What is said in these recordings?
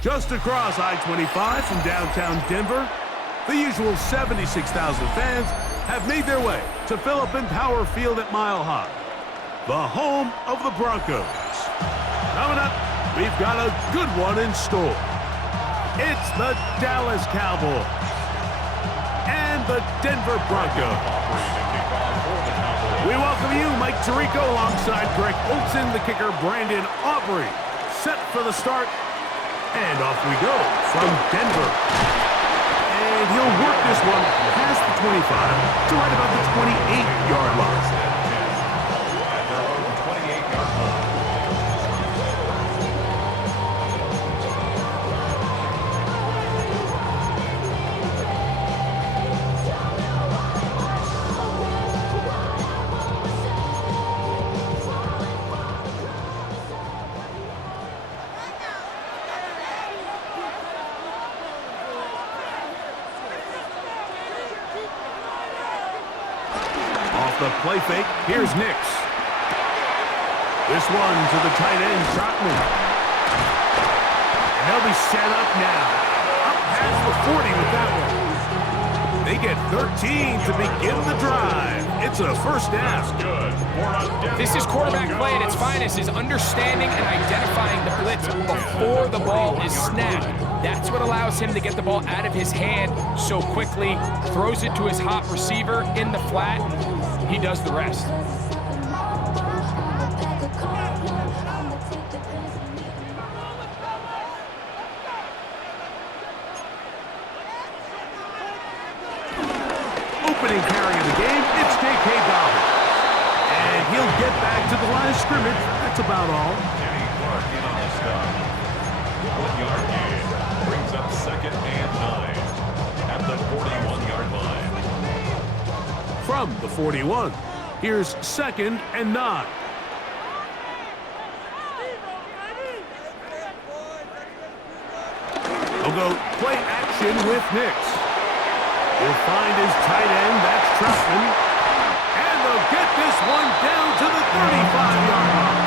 Just across I-25 from downtown Denver, the usual 76,000 fans have made their way to Phillips Power Field at Mile High, the home of the Broncos. Coming up, we've got a good one in store. It's the Dallas Cowboys and the Denver Broncos. We welcome you, Mike Tirico, alongside Greg Olsen, the kicker, Brandon Aubrey. Set for the start, and off we go from Denver. And he'll work this one past the 25 to right about the 28-yard line. The play fake, here's Nix. This one to the tight end, Trotman. And they'll be set up now. Up past the 40 with that one. They get 13 to begin the drive. It's a first down. This is quarterback play at its finest, is understanding and identifying the blitz before the ball is snapped. That's what allows him to get the ball out of his hand so quickly, throws it to his hot receiver in the flat. He does the rest. Opening carry of the game, it's J.K. Dobbins. And he'll get back to the line of scrimmage. That's about all. Kenny Clark in on the stop. 1-yard gain. Brings up 2nd and 9 at the 41-yard line. From the 41. Here's 2nd and 9. He'll go play action with Nix. He'll find his tight end, that's Trotman. And they'll get this one down to the 35-yard line.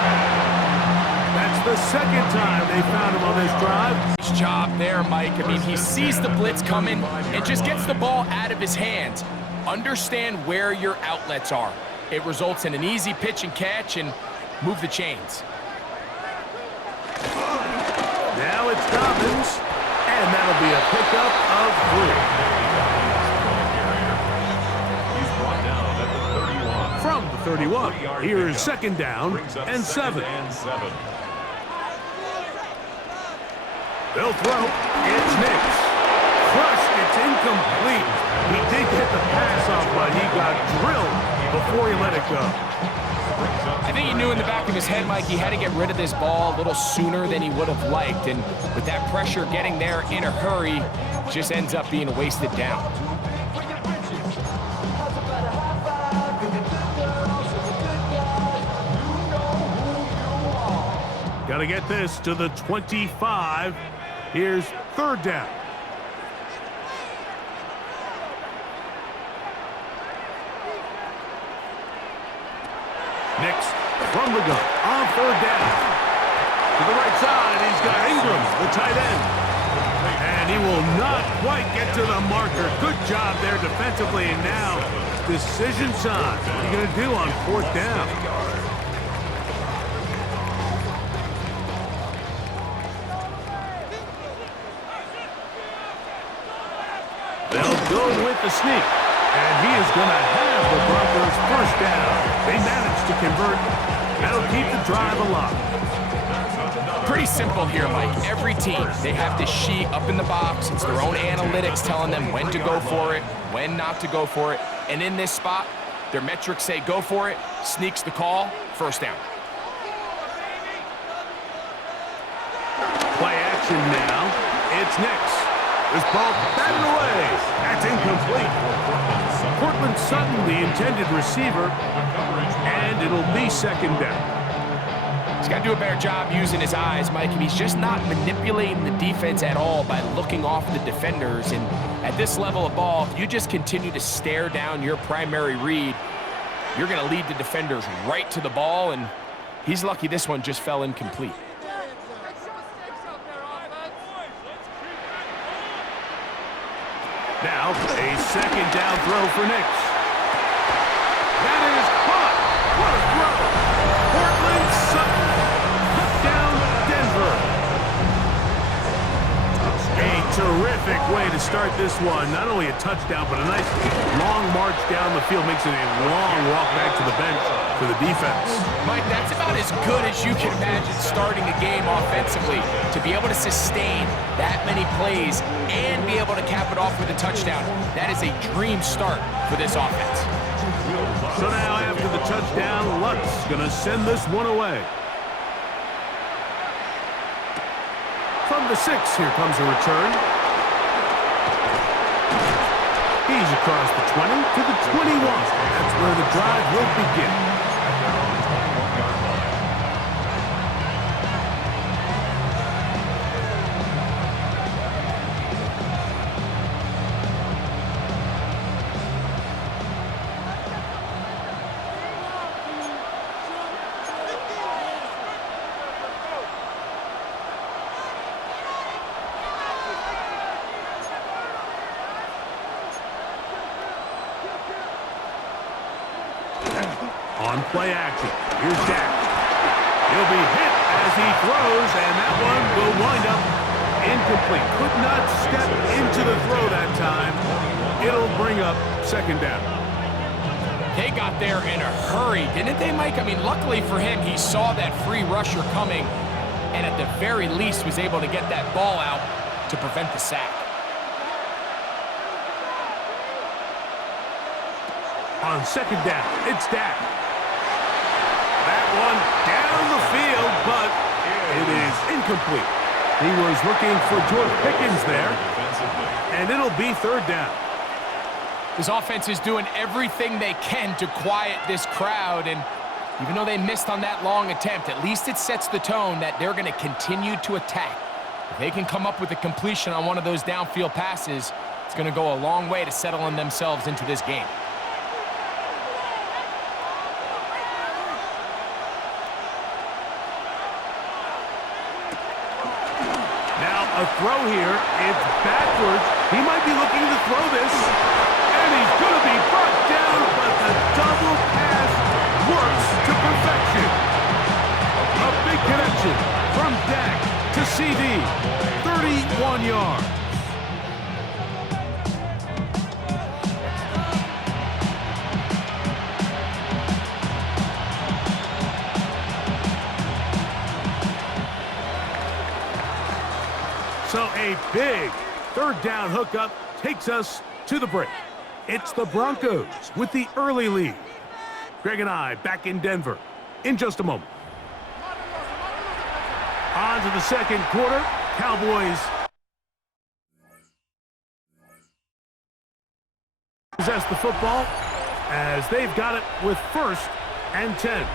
That's the second time they found him on this drive. Nice job there, Mike. I mean, he sees the blitz coming and just gets the ball out of his hands. Understand where your outlets are. It results in an easy pitch and catch and move the chains. Now it's Dobbins, and that'll be a pickup of 3. He's brought down at the 31. From the 31, here's 2nd down and 7. They'll throw. It's Nix. Crushed. It's incomplete. He did get the pass off, but he got drilled before he let it go. I think he knew in the back of his head, Mike, he had to get rid of this ball a little sooner than he would have liked. And with that pressure getting there in a hurry, just ends up being a wasted down. Got to get this to the 25. Here's 3rd down. Nix from the gun on 3rd down. To the right side, he's got Ingram, the tight end. And he will not quite get to the marker. Good job there defensively. And now, decision time. What are you going to do on 4th down? They'll go with the sneak. And he is going to have the Broncos' first down. They managed to convert. That'll keep the drive alive. Pretty simple here, Mike. Every team, they have this sheet up in the box. It's their own analytics telling them when to go for it, when not to go for it. And in this spot, their metrics say go for it, sneaks the call, first down. Play action now. It's Nix. This ball batted away. That's incomplete. Cortland Sutton, the intended receiver, and it'll be 2nd down. He's got to do a better job using his eyes, Mike, and he's just not manipulating the defense at all by looking off the defenders. And at this level of ball, if you just continue to stare down your primary read, you're going to lead the defenders right to the ball, and he's lucky this one just fell incomplete. Now, a second down throw for Nix. That is caught. What a throw. Portland Sutton. Touchdown, Denver. A terrific way to start this one. Not only a touchdown, but a nice long march down the field. Makes it a long walk back to the bench for the defense. Mike, that's about as good as you can imagine starting a game offensively. To be able to sustain that many plays and be able to cap it off with a touchdown, that is a dream start for this offense. So now after the touchdown, Lutz going to send this one away. From the 6, here comes a return. He's across the 20 to the 21. That's where the drive will begin. On play action, here's Dak. He'll be hit as he throws, and that one will wind up incomplete. Could not step into the throw that time. It'll bring up second down. They got there in a hurry, didn't they, Mike? I mean, luckily for him, he saw that free rusher coming, and at the very least was able to get that ball out to prevent the sack. On second down, it's Dak. That one down the field, but it is incomplete. He was looking for George Pickens there, and it'll be third down. This offense is doing everything they can to quiet this crowd, and even though they missed on that long attempt, at least it sets the tone that they're going to continue to attack. If they can come up with a completion on one of those downfield passes, it's going to go a long way to settling themselves into this game. A throw here, it's backwards. He might be looking to throw this, and he's going to be brought down, but the double pass works to perfection. A big connection from Dak to CD, 31 yards. So a big third down hookup takes us to the break. It's the Broncos with the early lead. Greg and I back in Denver in just a moment. On to the second quarter. Cowboys possess the football as they've got it with 1st and 10.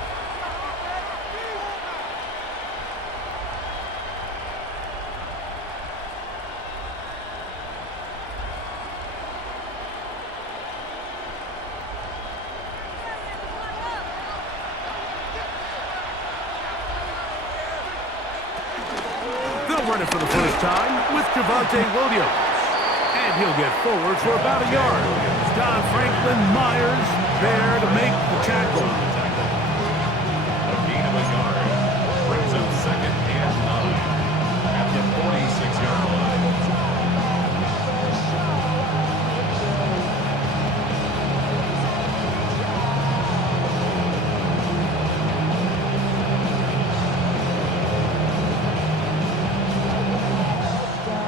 Running for the first time with Javonte Williams. And he'll get forward for about a yard. Don Franklin Myers there to make the tackle. A gain of a yard brings up 2nd and 9 at the 46-yard line.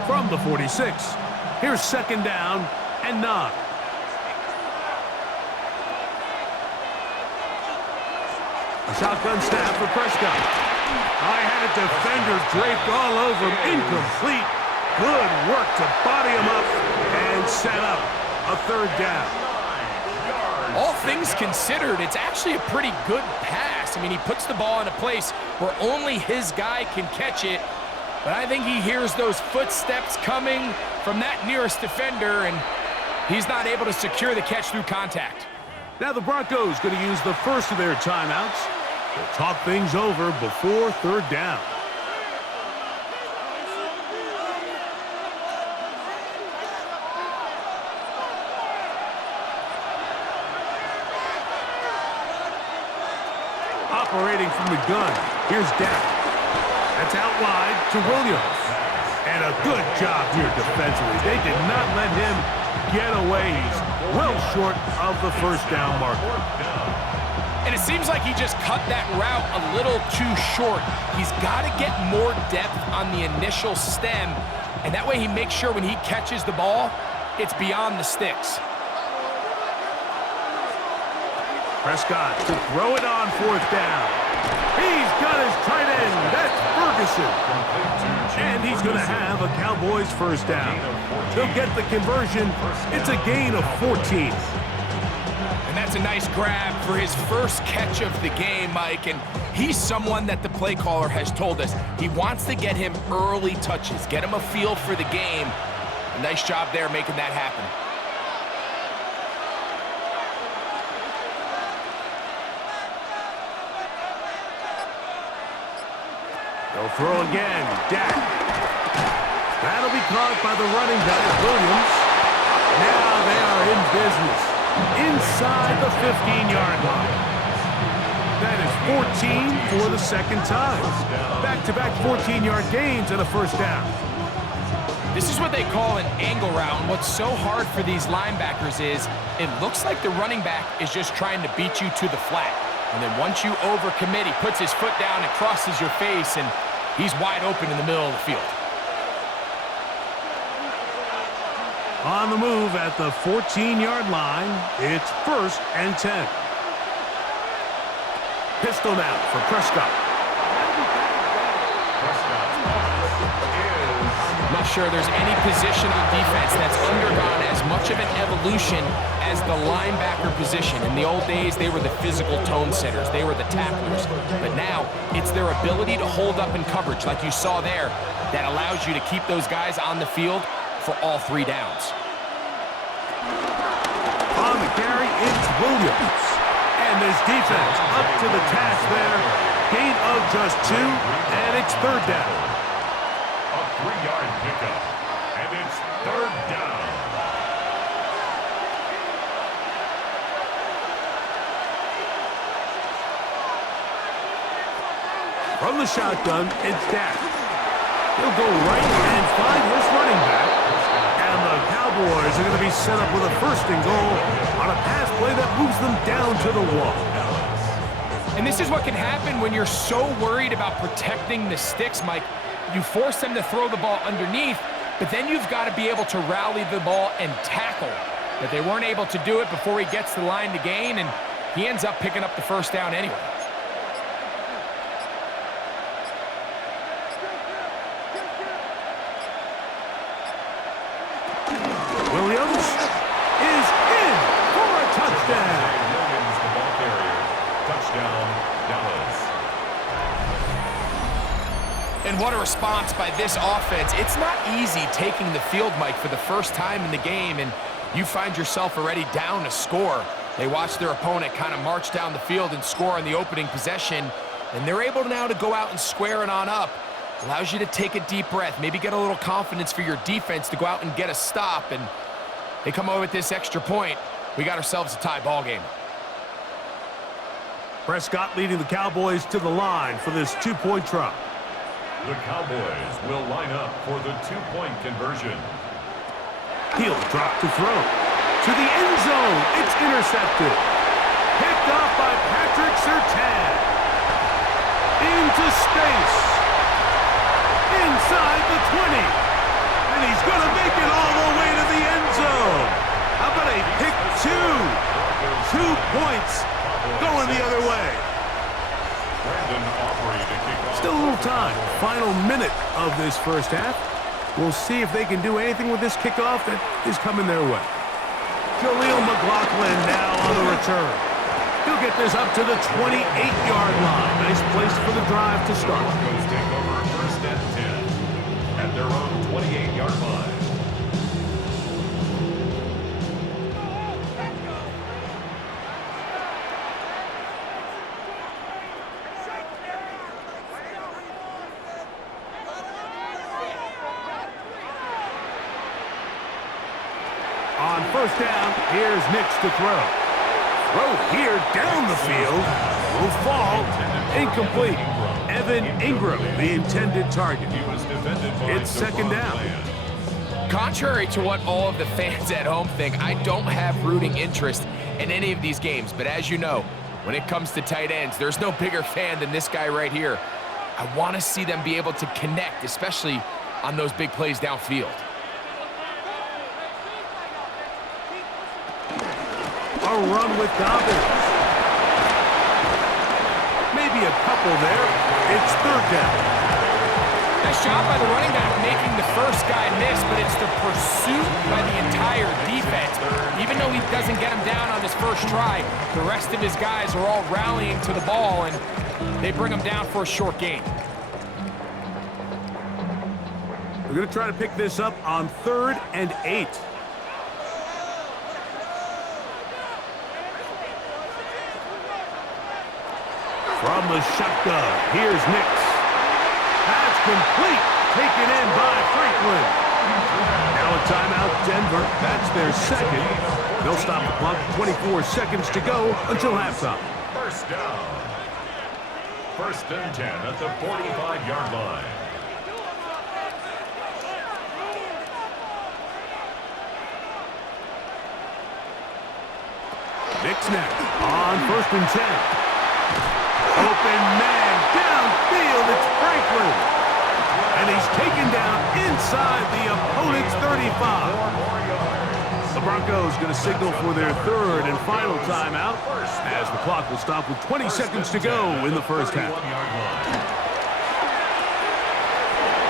From the 46, here's 2nd down and 9. A shotgun snap for Prescott. I had a defender draped all over him. Incomplete. Good work to body him up and set up a 3rd down. All things considered, it's actually a pretty good pass. I mean, he puts the ball in a place where only his guy can catch it. But I think he hears those footsteps coming from that nearest defender, and he's not able to secure the catch through contact. Now the Broncos going to use the first of their timeouts. They'll talk things over before 3rd down. from the gun. Here's Dak. That's out wide to Williams. And a good job here defensively. They did not let him get away. He's well short of the first down marker. And it seems like he just cut that route a little too short. He's got to get more depth on the initial stem, and that way he makes sure when he catches the ball, it's beyond the sticks. Prescott to throw it on fourth down. He's got his tight end. That's Ferguson. And he's going to have a Cowboys first down. They'll get the conversion. It's a gain of 14. And that's a nice grab for his first catch of the game, Mike. And he's someone that the play caller has told us he wants to get him early touches, get him a feel for the game. A nice job there making that happen. They'll throw again. Dak. That'll be caught by the running back, Williams. Now they are in business inside the 15-yard line. That is 14 for the second time. Back-to-back 14-yard gains and a first down. This is what they call an angle route. And what's so hard for these linebackers is it looks like the running back is just trying to beat you to the flat. And then once you overcommit, he puts his foot down and crosses your face, and he's wide open in the middle of the field. On the move at the 14-yard line, it's 1st and 10. Pistol now for Prescott. I'm not sure there's any position on defense that's undergone as much of an evolution as the linebacker position. In the old days, they were the physical tone setters. They were the tacklers. But now, it's their ability to hold up in coverage, like you saw there, that allows you to keep those guys on the field for all 3 downs. On the carry, it's Williams. And this defense up to the task there. Gain of just 2, and it's 3rd down. A 3-yard pickup, and it's 3rd down. From the shotgun, it's Dak. He'll go right and find his running back. And the Cowboys are going to be set up with a 1st and goal on a pass play that moves them down to the wall. And this is what can happen when you're so worried about protecting the sticks, Mike. You force them to throw the ball underneath, but then you've got to be able to rally the ball and tackle. But they weren't able to do it before he gets the line to gain, and he ends up picking up the first down anyway. Williams is in for a touchdown. Williams, the ball carrier. Touchdown, Dallas. And what a response by this offense. It's not easy taking the field, Mike, for the first time in the game, and you find yourself already down a score. They watch their opponent kind of march down the field and score on the opening possession, and they're able now to go out and square it on up. Allows you to take a deep breath, maybe get a little confidence for your defense to go out and get a stop, and they come away with this extra point. We got ourselves a tie ball game. Prescott leading the Cowboys to the line for this 2-point try. The Cowboys will line up for the 2-point conversion. He'll drop to throw. To the end zone. It's intercepted. Picked off by Patrick Surtain. Into space. Inside the 20. And he's going to make it all the way to the end zone. How about a pick 2? 2 points going the other way. Still a little time. Final minute of this first half. We'll see if they can do anything with this kickoff that is coming their way. Jaleel McLaughlin now on the return. He'll get this up to the 28-yard line. Nice place for the drive to start. Broncos take over 1st and 10 at their own 28-yard line. On 1st down, here's Nix to throw. Throw here down the field. will fall. Incomplete. Evan Ingram, the intended target. It's second down. Contrary to what all of the fans at home think, I don't have rooting interest in any of these games. But as you know, when it comes to tight ends, there's no bigger fan than this guy right here. I want to see them be able to connect, especially on those big plays downfield. A run with Dobbins. Maybe a couple there. It's third down. Nice job by the running back making the first guy miss, but it's the pursuit by the entire defense. Even though he doesn't get him down on his first try, the rest of his guys are all rallying to the ball, and they bring him down for a short gain. We're going to try to pick this up on 3rd and 8. From the shotgun, here's Nix. That's complete. Taken in by Franklin. Now a timeout, Denver. That's their second. They'll stop the clock. 24 seconds to go until halftime. First down. 1st and 10 at the 45-yard line. Nix now on 1st and 10. Open man downfield. It's Franklin. And he's taken down inside the opponent's 35. The Broncos going to signal for their 3rd and final timeout as the clock will stop with 20 seconds to go in the first half.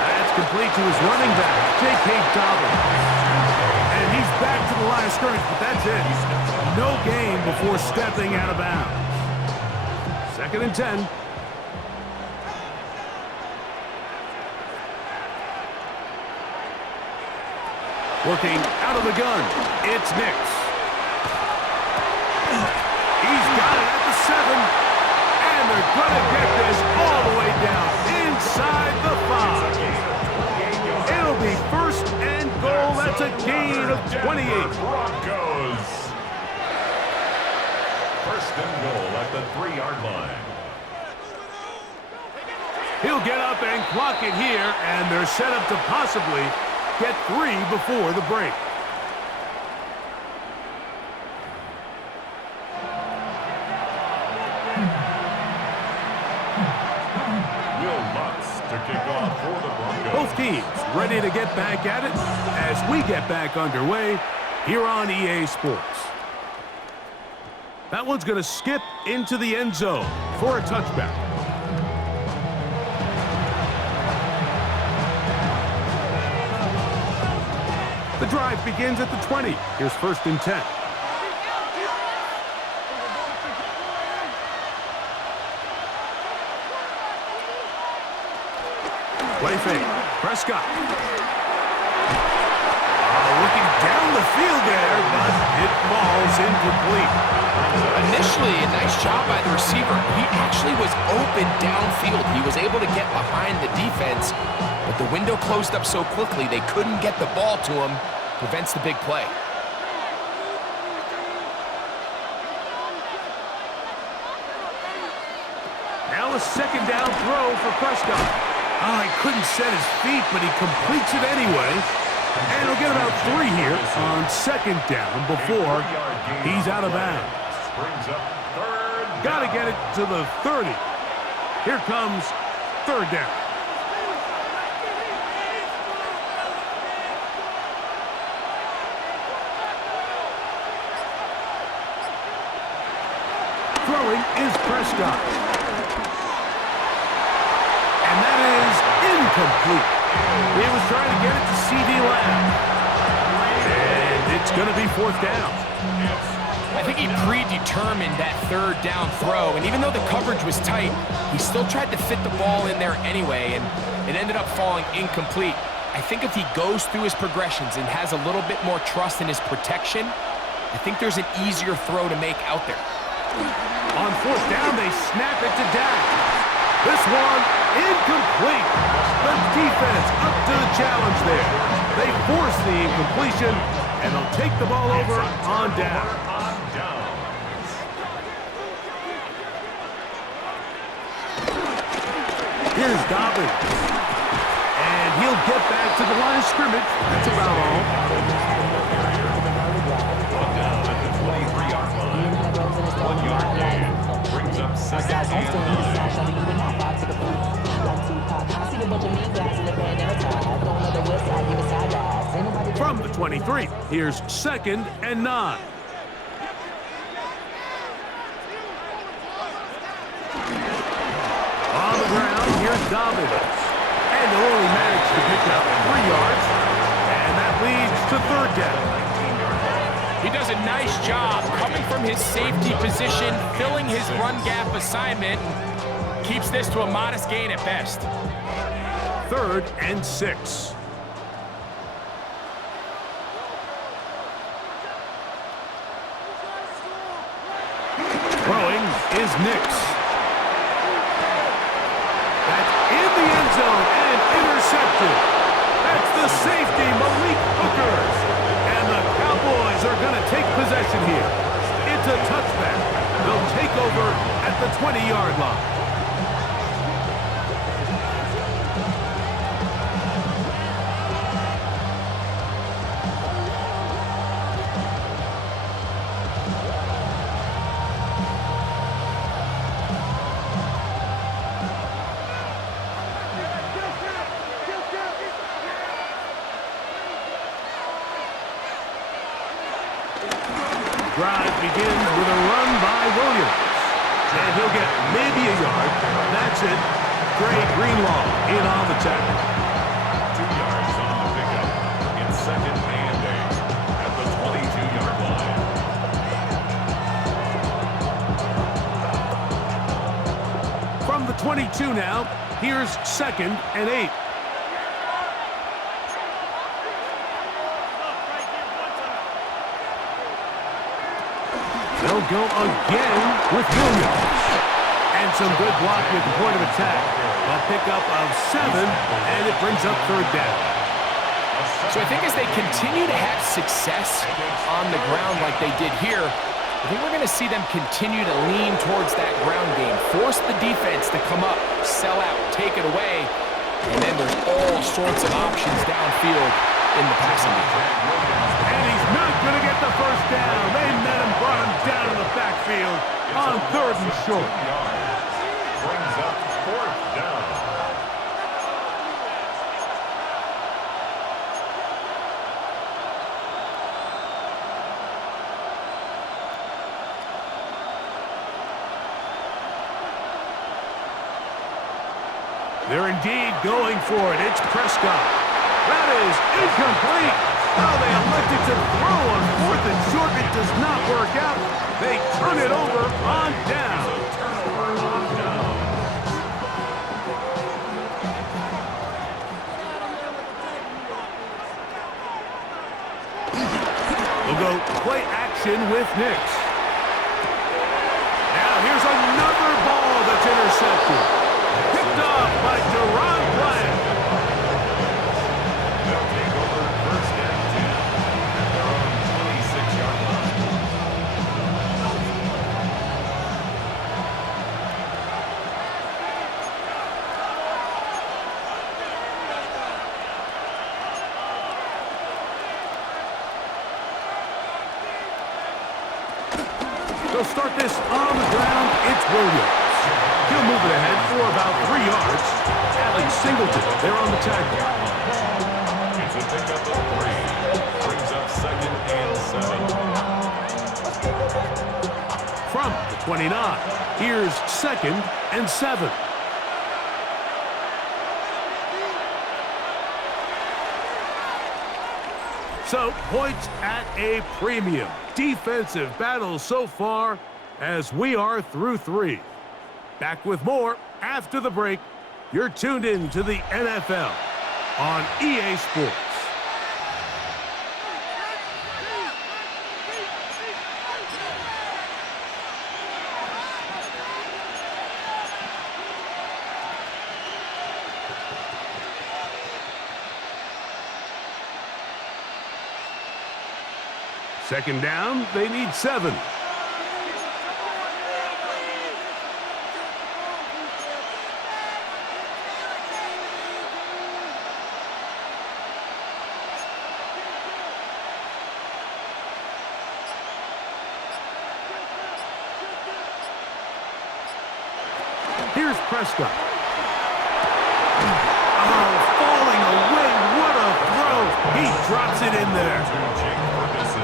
That's complete to his running back, J.K. Dobbins. And he's back to the line of scrimmage, but that's it. No gain before stepping out of bounds. 2nd and 10. Working out of the gun, it's Nix. He's got it at the 7. And they're going to get this all the way down inside the 5. It'll be 1st and goal. That's a gain of 28. Broncos. 1st and goal at the 3-yard line. He'll get up and clock it here, and they're set up to possibly get 3 before the break. Will Lutz to kick off for the Broncos. Both teams ready to get back at it as we get back underway here on EA Sports. That one's going to skip into the end zone for a touchback. The drive begins at the 20. Here's 1st and 10. Play fake. Prescott. Looking down the field there, but it falls incomplete. Initially, a nice job by the receiver. He actually was open downfield. He was able to get behind the defense, but the window closed up so quickly they couldn't get the ball to him. Prevents the big play. Now a 2nd down throw for Prescott. Oh, he couldn't set his feet, but he completes it anyway. And he'll get about 3 here on 2nd down before he's out of bounds. Got to get it to the 30. Here comes 3rd down. Throwing is Prescott. And that is incomplete. He was trying to get it to C.D. Lamb. And it's going to be 4th down. I think he predetermined that 3rd down throw, and even though the coverage was tight, he still tried to fit the ball in there anyway, and it ended up falling incomplete. I think if he goes through his progressions and has a little bit more trust in his protection, I think there's an easier throw to make out there. On 4th down, they snap it to Dak. This one, incomplete. The defense up to the challenge there. They force the incompletion, and they'll take the ball over on down. Here's Dobbins. And he'll get back to the line of scrimmage. That's about all. Brought down at the 23-yard line. 1 yard gain. Brings up second and 9. From the 23, here's second and 9. On the ground, here's Dobbins. And they'll only manage to pick up 3 yards. And that leads to third down. He does a nice job coming from his safety position, filling his run gap assignment, and keeps this to a modest gain at best. 3rd and 6. Throwing is Nix. That's in the end zone and intercepted. That's the safety, Malik Hooker. And the Cowboys are going to take possession here. It's a touchback. They'll take over at the 20-yard line. Drive begins with a run by Williams. And he'll get maybe a yard. That's it. Trey Greenlaw in on the tackle. 2 yards on the pickup. It's second and 8 at the 22-yard line. From the 22 now, here's second and 8. They'll go again with Williams. And some good blocking at the point of attack. A pickup of 7, and it brings up third down. So I think as they continue to have success on the ground like they did here, I think we're going to see them continue to lean towards that ground game, force the defense to come up, sell out, take it away, and then there's all sorts of options downfield in the passing game. And he's not going to get the first down. They met him, brought him down in the backfield on 3rd and short. Brings up 4th down. They're indeed going for it. It's Prescott. That is incomplete. Oh, they elected to throw on 4th and short. It does not work out. They turn it over on down. We'll go play action with Nix. Now here's another ball that's intercepted. Picked off by Deron Bryant. They'll take over first and 10 at their own 26-yard line. They'll start this on the ground. It's Williams. He'll move it ahead for about 3 yards. Alex Singleton, they're on the tackle. It's a pickup of 3. Brings up second and 7. From the 29, here's second and 7. So, points at a premium. Defensive battle so far as we are through 3. Back with more after the break. You're tuned in to the NFL on EA Sports. Second down, they need 7. Here's Prescott. Oh, falling away. What a throw. He drops it in there.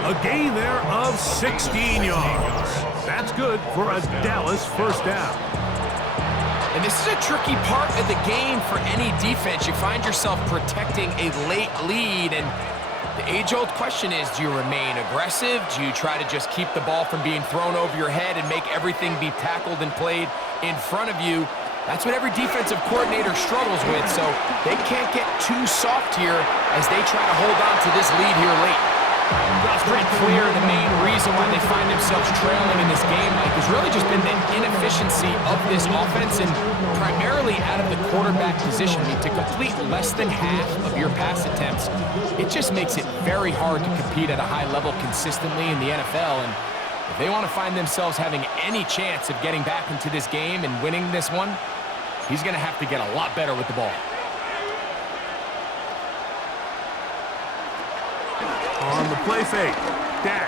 A gain there of 16 yards. That's good for a Dallas first down. And this is a tricky part of the game for any defense. You find yourself protecting a late lead, and the age-old question is, do you remain aggressive? Do you try to just keep the ball from being thrown over your head and make everything be tackled and played in front of you? That's what every defensive coordinator struggles with, so they can't get too soft here as they try to hold on to this lead here late. Well, it's pretty clear the main reason why they find themselves trailing in this game, Mike, has really just been the inefficiency of this offense and primarily out of the quarterback position. I mean, to complete less than half of your pass attempts, it just makes it very hard to compete at a high level consistently in the NFL. And if they want to find themselves having any chance of getting back into this game and winning this one, he's going to have to get a lot better with the ball. On the play fake, Dak.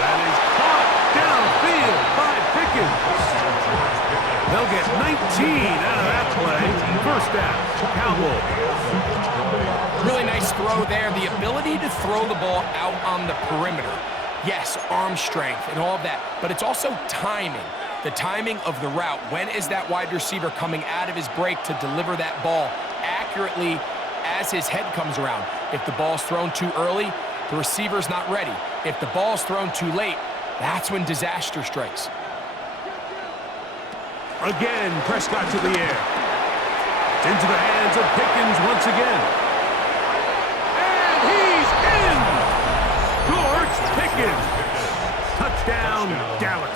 That is caught downfield by Pickens. They'll get 19 out of that play. First down, Cowboys. Really nice throw there. The ability to throw the ball out on the perimeter. Yes, arm strength and all of that, but it's also timing. The timing of the route. When is that wide receiver coming out of his break to deliver that ball accurately as his head comes around? If the ball's thrown too early, the receiver's not ready. If the ball's thrown too late, that's when disaster strikes. Again, Prescott to the air. Into the hands of Pickens once again. And he's in! George Pickens. Touchdown, Dallas.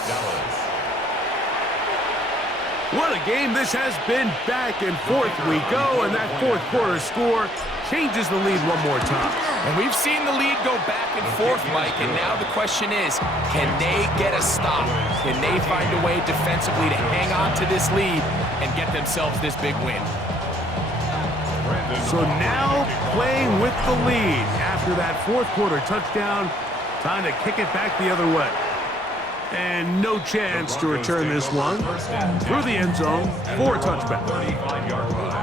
What a game this has been. Back and forth we go, and that fourth quarter score changes the lead one more time. And we've seen the lead go back and forth, Mike, and now the question is, can they get a stop? Can they find a way defensively to hang on to this lead and get themselves this big win? So now playing with the lead after that fourth quarter touchdown, time to kick it back the other way. And no chance to return this one through the end zone for a touchback. 35-yard line.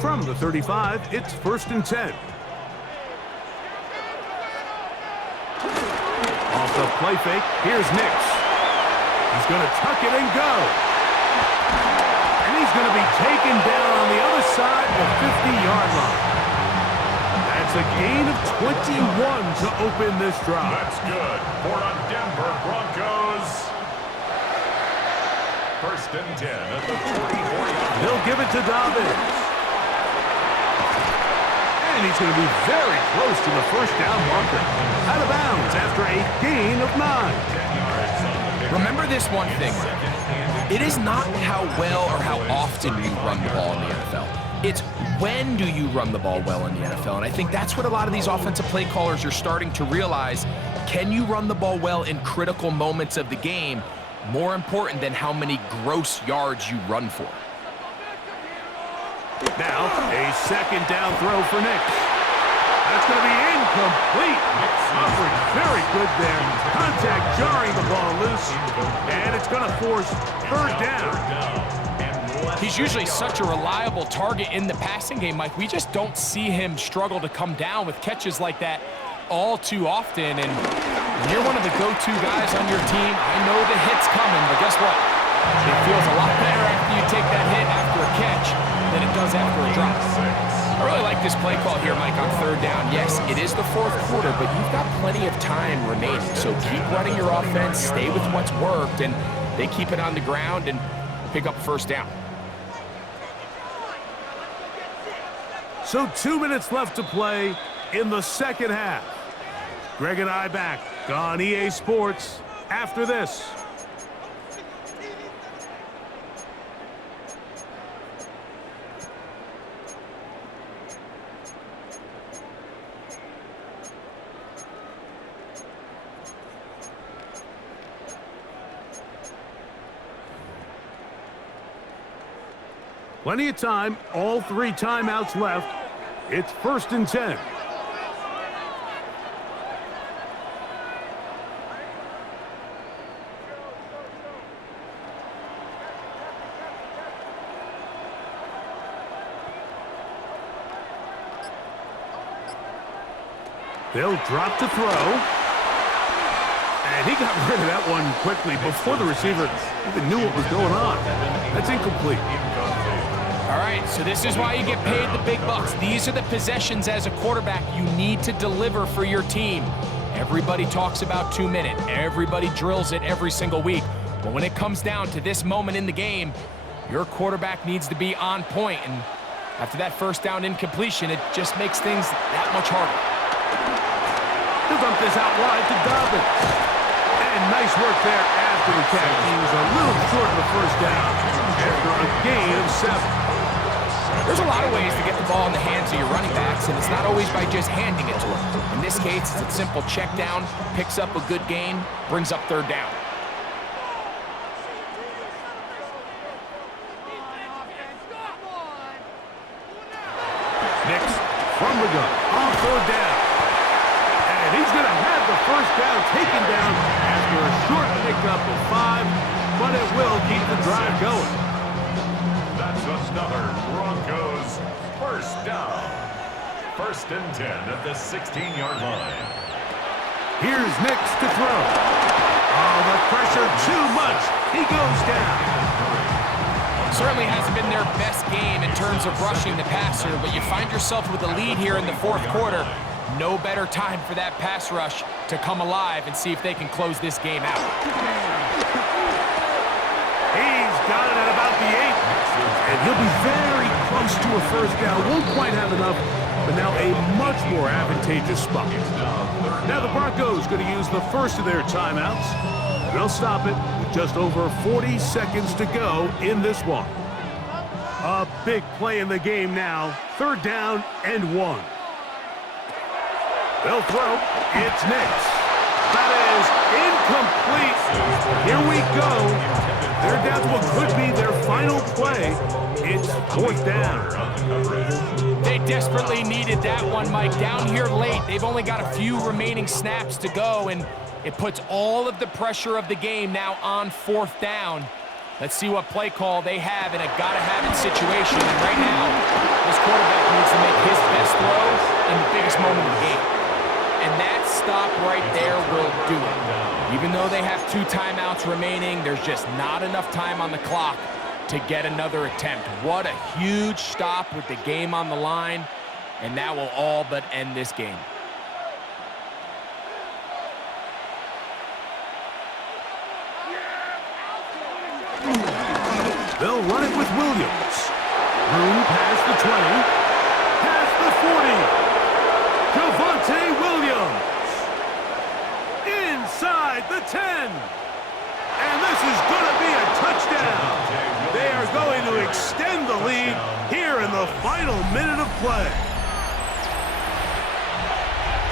From the 35, it's 1st and 10. Off the play fake, here's Nix. He's going to tuck it and go. He's going to be taken down on the other side of the 50-yard line. That's a gain of 21 to open this drive. That's good for the Denver Broncos. 1st and 10 at the 40-40. They'll give it to Dobbins. And he's going to be very close to the first down marker. Out of bounds after a gain of 9. Remember this one thing. It is not how well or how often you run the ball in the NFL. It's when do you run the ball well in the NFL. And I think that's what a lot of these offensive play callers are starting to realize. Can you run the ball well in critical moments of the game? More important than how many gross yards you run for. Now, a second down throw for Nix. That's going to be incomplete. Coverage very good there. Contact jarring the ball loose. And it's going to force 3rd down. He's usually such a reliable target in the passing game, Mike. We just don't see him struggle to come down with catches like that all too often. And when you're one of the go-to guys on your team, I know the hit's coming, but guess what? It feels a lot better after you take that hit after a catch than it does after a drop. I really like this play call here, Mike, on 3rd down. Yes, it is the 4th quarter, but you've got plenty of time remaining. So keep running your offense, stay with what's worked, and they keep it on the ground and pick up 1st down. So 2 minutes left to play in the second half. Greg and I back on EA Sports after this. Plenty of time, all 3 timeouts left. It's 1st and 10. They'll drop to throw. And he got rid of that one quickly before the receiver even knew what was going on. That's incomplete. All right, so this is why you get paid the big bucks. These are the possessions as a quarterback you need to deliver for your team. Everybody talks about 2-minute. Everybody drills it every single week. But when it comes down to this moment in the game, your quarterback needs to be on point. And after that first down incompletion, it just makes things that much harder. He'll dump this out wide to Dobbins. And nice work there after the catch. He was a little short of the first down after a gain of 7. There's a lot of ways to get the ball in the hands of your running backs, and it's not always by just handing it to them. In this case, it's a simple check down, picks up a good gain, brings up 3rd down. Nix from the gun on 3rd down. And he's going to have the first down taken down after a short pickup of 5, but it will keep the drive going. That's another Broncos first down. 1st and 10 at the 16-yard line. Here's Nix to throw. Oh, the pressure too much. He goes down. Certainly hasn't been their best game in terms of rushing the passer, but you find yourself with a lead here in the 4th quarter. No better time for that pass rush to come alive and see if they can close this game out. He's got it at about the 8. And he'll be very close to a first down. Won't quite have enough, but now a much more advantageous spot. Now the Broncos going to use the first of their timeouts. They'll stop it with just over 40 seconds to go in this one. A big play in the game now. 3rd down and 1. They'll throw. It's Nix. That is incomplete. Here we go. They're down to what could be their final play. It's 4th down. They desperately needed that one, Mike. Down here late, they've only got a few remaining snaps to go, and it puts all of the pressure of the game now on 4th down. Let's see what play call they have in a gotta-have-it situation. And right now, this quarterback needs to make his best throw in the biggest moment of the game. And that stop right there will do it. Even though they have 2 timeouts remaining, there's just not enough time on the clock to get another attempt. What a huge stop with the game on the line, and that will all but end this game. They'll run it with Williams. Room past the 20. Past the 40. Javonte Williams. Inside the 10. And this is going to be a touchdown. They are going to extend the lead here in the final minute of play.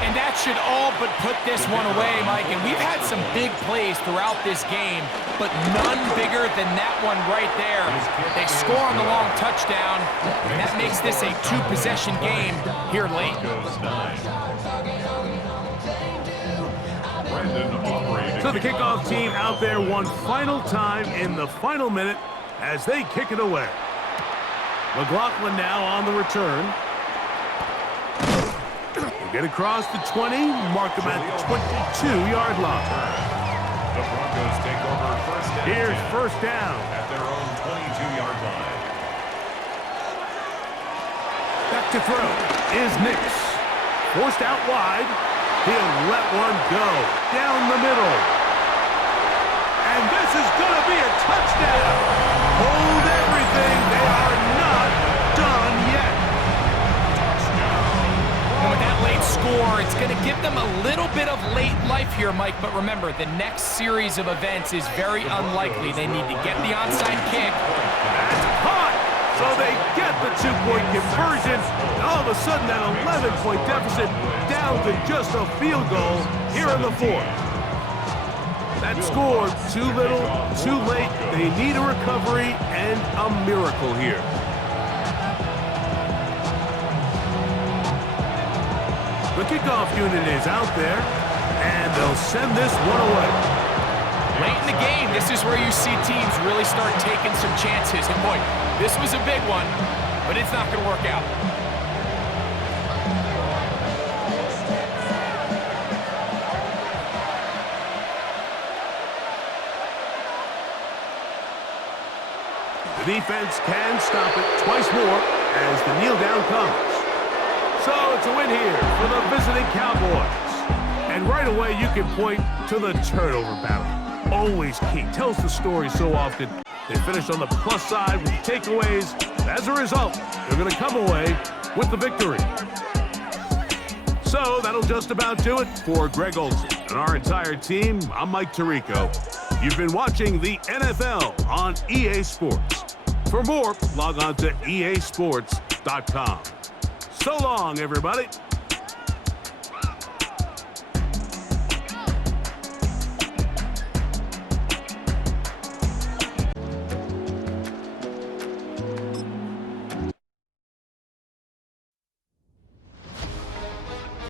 And that should all but put this one away, Mike. And we've had some big plays throughout this game, but none bigger than that one right there. They score on the long touchdown, and that makes this a 2-possession game here late. So the kickoff team out there one final time in the final minute as they kick it away. McLaughlin now on the return. Get across the 20, mark them at the 22-yard line. The Broncos take over 1st and 10. Here's 1st down. At their own 22-yard line. Back to throw is Nix. Forced out wide. He'll let one go down the middle. And this is going to be a touchdown. Hold everything. They are not done yet. And with that late score, it's going to give them a little bit of late life here, Mike. But remember, the next series of events is very unlikely. They need to get the onside kick. That's caught. So they get the 2-point conversion. And all of a sudden, that 11-point deficit down to just a field goal here in the 4th. That score, too little, too late. They need a recovery and a miracle here. kickoff unit is out there, and they'll send this one away. Late in the game, this is where you see teams really start taking some chances. And boy, this was a big one, but it's not going to work out. The defense can stop it twice more as the kneel down comes. So it's a win here for the visiting Cowboys. And right away you can point to the turnover battle. Always key. Tells the story so often. They finished on the plus side with takeaways. As a result, they're going to come away with the victory. So that'll just about do it for Greg Olsen and our entire team. I'm Mike Tirico. You've been watching the NFL on EA Sports. For more, log on to easports.com. So long, everybody.